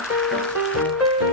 Thank you.